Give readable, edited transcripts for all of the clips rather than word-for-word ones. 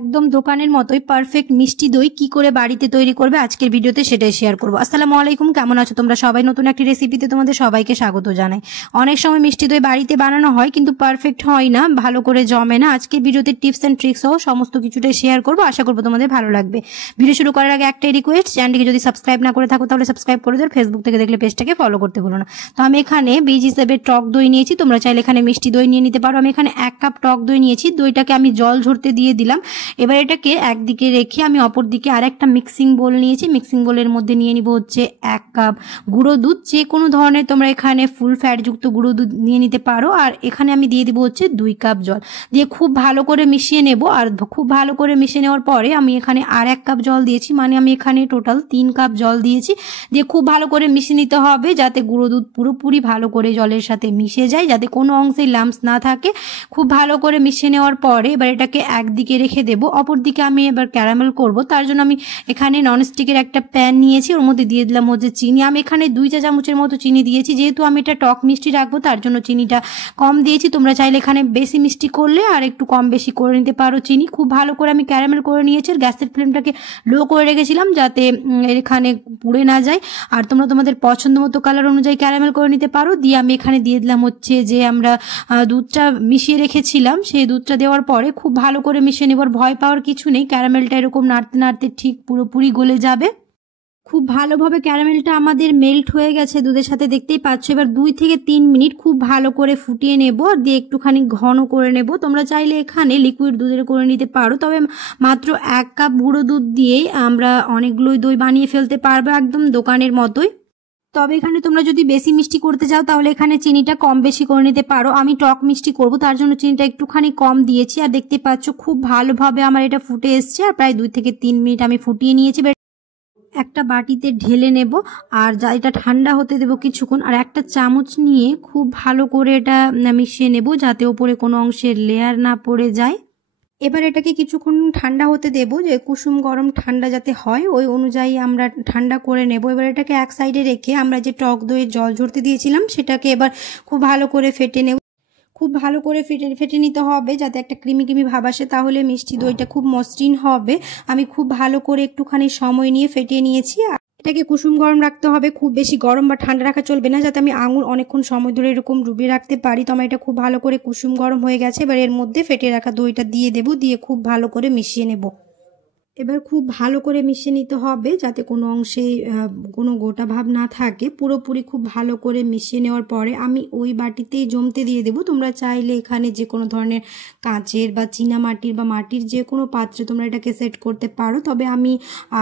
একদম দোকানের মতোই পারফেক্ট মিষ্টি দই কি করে বাড়িতে তৈরি করবে আজকের ভিডিওতে সেটাই শেয়ার করব। আসসালামু আলাইকুম, কেমন আছো তোমরা সবাই? নতুন একটি রেসিপিতে তোমাদের সবাইকে স্বাগত জানাই। অনেক সময় মিষ্টি দই বাড়িতে বানানো হয় কিন্তু পারফেক্ট হয় না, ভালো করে জমে না। আজকের ভিডিওতে টিপস এন্ড ট্রিক্স সহ সমস্ত কিছুটাই শেয়ার করব, আশা করব তোমাদের ভালো লাগবে। ভিডিও শুরু করার আগে একটাই রিকোয়েস্ট, চ্যানেলটিকে যদি সাবস্ক্রাইব না করে থাকো তাহলে সাবস্ক্রাইব করে দাও, ফেসবুক থেকে দেখলে পেজটাকে ফলো করতে ভুলো না। তো আমি এখানে বীজ হিসেবে টক দই নিয়েছি, তোমরা চাইলে এখানে মিষ্টি দই নিয়ে নিতে পারো। আমি এখানে 1 কাপ টক দই নিয়েছি, দইটাকে আমি জল ঝরতে দিয়ে দিলাম। এবার এটাকে একদিকে রেখে আমি অপর দিকে আরেকটা মিক্সিং বোল নিয়েছি। মিক্সিং বোলের মধ্যে নিয়ে নিব হচ্ছে 1 কাপ গুঁড়ো দুধ, যে কোনো ধরনের তোমরা এখানে ফুল ফ্যাট যুক্ত গুঁড়ো দুধ নিয়ে নিতে পারো। আর এখানে আমি দিয়ে দিব হচ্ছে 2 কাপ জল, দিয়ে খুব ভালো করে মিশিয়ে নেব। আর খুব ভালো করে মিশিয়ে নেওয়ার পরে আমি এখানে আর 1 কাপ জল দিয়েছি, মানে আমি এখানে টোটাল 3 কাপ জল দিয়েছি। দিয়ে খুব ভালো করে মিশিয়ে নিতে হবে যাতে গুঁড়ো দুধ পুরোপুরি ভালো করে জলের সাথে মিশে যায়, যাতে কোনো অংশে লাম্পস না থাকে। খুব ভালো করে মিশিয়ে নেওয়ার পরে এবার এটাকে একদিকে রেখে দেব। অপর দিকে আমি এবার ক্যারামেল করব, তার জন্য আমি এখানে ননস্টিকের একটা প্যান নিয়েছি, ওর মধ্যে দিয়ে দিলাম হচ্ছে চিনি। আমি এখানে 2 চা চামচের মতো চিনি দিয়েছি, যেহেতু আমি এটা টক মিষ্টি রাখবো তার জন্য চিনিটা কম দিয়েছি। তোমরা চাইলে এখানে বেশি মিষ্টি করলে আর একটু কম বেশি করে নিতে পারো চিনি। খুব ভালো করে আমি ক্যারামেল করে নিয়েছি, আর গ্যাসের ফ্লেমটাকে লো করে রেখেছিলাম যাতে এখানে পুড়ে না যায়। আর তোমরা তোমাদের পছন্দ মতো কালার অনুযায়ী ক্যারামেল করে নিতে পারো। দিয়ে আমি এখানে দিয়ে দিলাম হচ্ছে যে আমরা দুধটা মিশিয়ে রেখেছিলাম, সেই দুধটা দেওয়ার পরে খুব ভালো করে মিশিয়ে নেবার। ভয় পাওয়ার কিছু নেই, ক্যারামেলটা এরকম নাড়তে নাড়তে ঠিক পুরোপুরি গলে যাবে। খুব ভালোভাবে ক্যারামেলটা আমাদের মেল্ট হয়ে গেছে দুধের সাথে, দেখতেই পাচ্ছ। এবার 2 থেকে 3 মিনিট খুব ভালো করে ফুটিয়ে নেব, আর দিয়ে একটুখানি ঘন করে নেব। তোমরা চাইলে এখানে লিকুইড দুধের করে নিতে পারো, তবে মাত্র 1 কাপ গুঁড়ো দুধ দিয়েই আমরা অনেকগুলোই দই বানিয়ে ফেলতে পারবো, একদম দোকানের মতোই। তবে এখানে তোমরা যদি বেশি মিষ্টি করতে চাও তাহলে এখানে চিনিটা কম বেশি করে নিতে পারো। আমি টক মিষ্টি করব, তার জন্য চিনিটা একটুখানি কম দিয়েছি। আর দেখতে পাচ্ছ খুব ভালোভাবে আমার এটা ফুটে এসছে, আর প্রায় 2 থেকে 3 মিনিট আমি ফুটিয়ে নিয়েছি। একটা বাটিতে ঢেলে নেব, আর যা এটা ঠান্ডা হতে দেব কিছুক্ষণ। আর একটা চামচ নিয়ে খুব ভালো করে এটা মিশিয়ে নেব যাতে ওপরে কোনো অংশের লেয়ার না পড়ে যায়। এবার এটাকে কিছুক্ষণ ঠান্ডা হতে দেব, যে কুসুম গরম ঠান্ডা যাতে হয় ওই অনুযায়ী আমরা ঠান্ডা করে নেব। এবার এটাকে এক সাইডে রেখে আমরা যে টক দইয়ের জল ঝরতে দিয়েছিলাম সেটাকে এবার খুব ভালো করে ফেটে নেব। খুব ভালো করে ফেটে নিতে হবে যাতে একটা ক্রিমি ক্রিমি ভাব আসে, তাহলে মিষ্টি দইটা খুব মসৃণ হবে। আমি খুব ভালো করে একটুখানি সময় নিয়ে ফেটিয়ে নিয়েছি। এটাকে কুসুম গরম রাখতে হবে, খুব বেশি গরম বা ঠান্ডা রাখা চলবে না, যাতে আমি আঙুর অনেকক্ষণ সময় ধরে এরকম ডুবিয়ে রাখতে পারি। তো আমার এটা খুব ভালো করে কুসুম গরম হয়ে গেছে। এবার এর মধ্যে ফেটে রাখা দইটা দিয়ে দেব, দিয়ে খুব ভালো করে মিশিয়ে নেব। এবার খুব ভালো করে মিশিয়ে নিতে হবে যাতে কোনো অংশে কোনো গোটা ভাব না থাকে। পুরোপুরি খুব ভালো করে মিশিয়ে নেওয়ার পরে আমি ওই বাটিতেই জমতে দিয়ে দেবো। তোমরা চাইলে এখানে যে কোনো ধরনের কাঁচের বা চীনা মাটির বা মাটির যে কোনো পাত্রে তোমরা এটাকে সেট করতে পারো, তবে আমি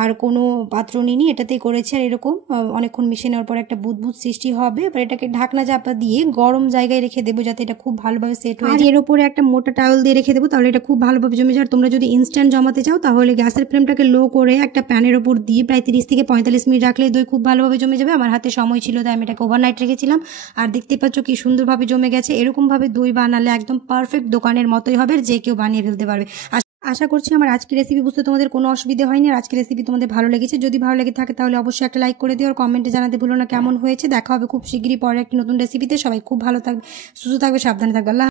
আর কোনো পাত্র নিইনি, এটাতেই করেছি। আর এরকম অনেকক্ষণ মিশিয়ে নেওয়ার পর একটা বুদবুদ সৃষ্টি হবে। এবার এটাকে ঢাকনা চাপা দিয়ে গরম জায়গায় রেখে দেবো যাতে এটা খুব ভালোভাবে সেট হয়। আর এর উপরে একটা মোটা টাওয়েল দিয়ে রেখে দেবো, তাহলে এটা খুব ভালোভাবে জমে যায়। আর তোমরা যদি ইনস্ট্যান্ট জমাতে চাও তাহলে গ্যাসের ফ্লেমটাকে লো করে একটা প্যানের ওপর দিয়ে প্রায় 30 থেকে 45 মিনিট রাখলে দই খুব ভালোভাবে জমে যাবে। আমার হাতে সময় ছিল তাই আমি এটাকে ওভারনাইট রেখেছিলাম। আর দেখতে পাচ্ছ কি সুন্দরভাবে জমে গেছে। এরকমভাবে দই বানালে একদম পারফেক্ট দোকানের মতোই হবে, আর যে কেউ বানিয়ে ফেলতে পারবে। আশা করছি আমার আজকের রেসিপি বুঝতে তোমাদের কোনো অসুবিধা হয়নি, আর আজকের রেসিপি তোমাদের ভালো লেগেছে। যদি ভালো লেগে থাকে তাহলে অবশ্যই একটা লাইক করে দিও, আর কমেন্টে জানাতে ভুলো না কেমন হয়েছে। দেখা হবে খুব শীঘ্রই পরে একটি নতুন রেসিপিতে। সবাই খুব ভালো থাকবে, সুস্থ থাকবে, সাবধানে থাকবে। আল্লাহ।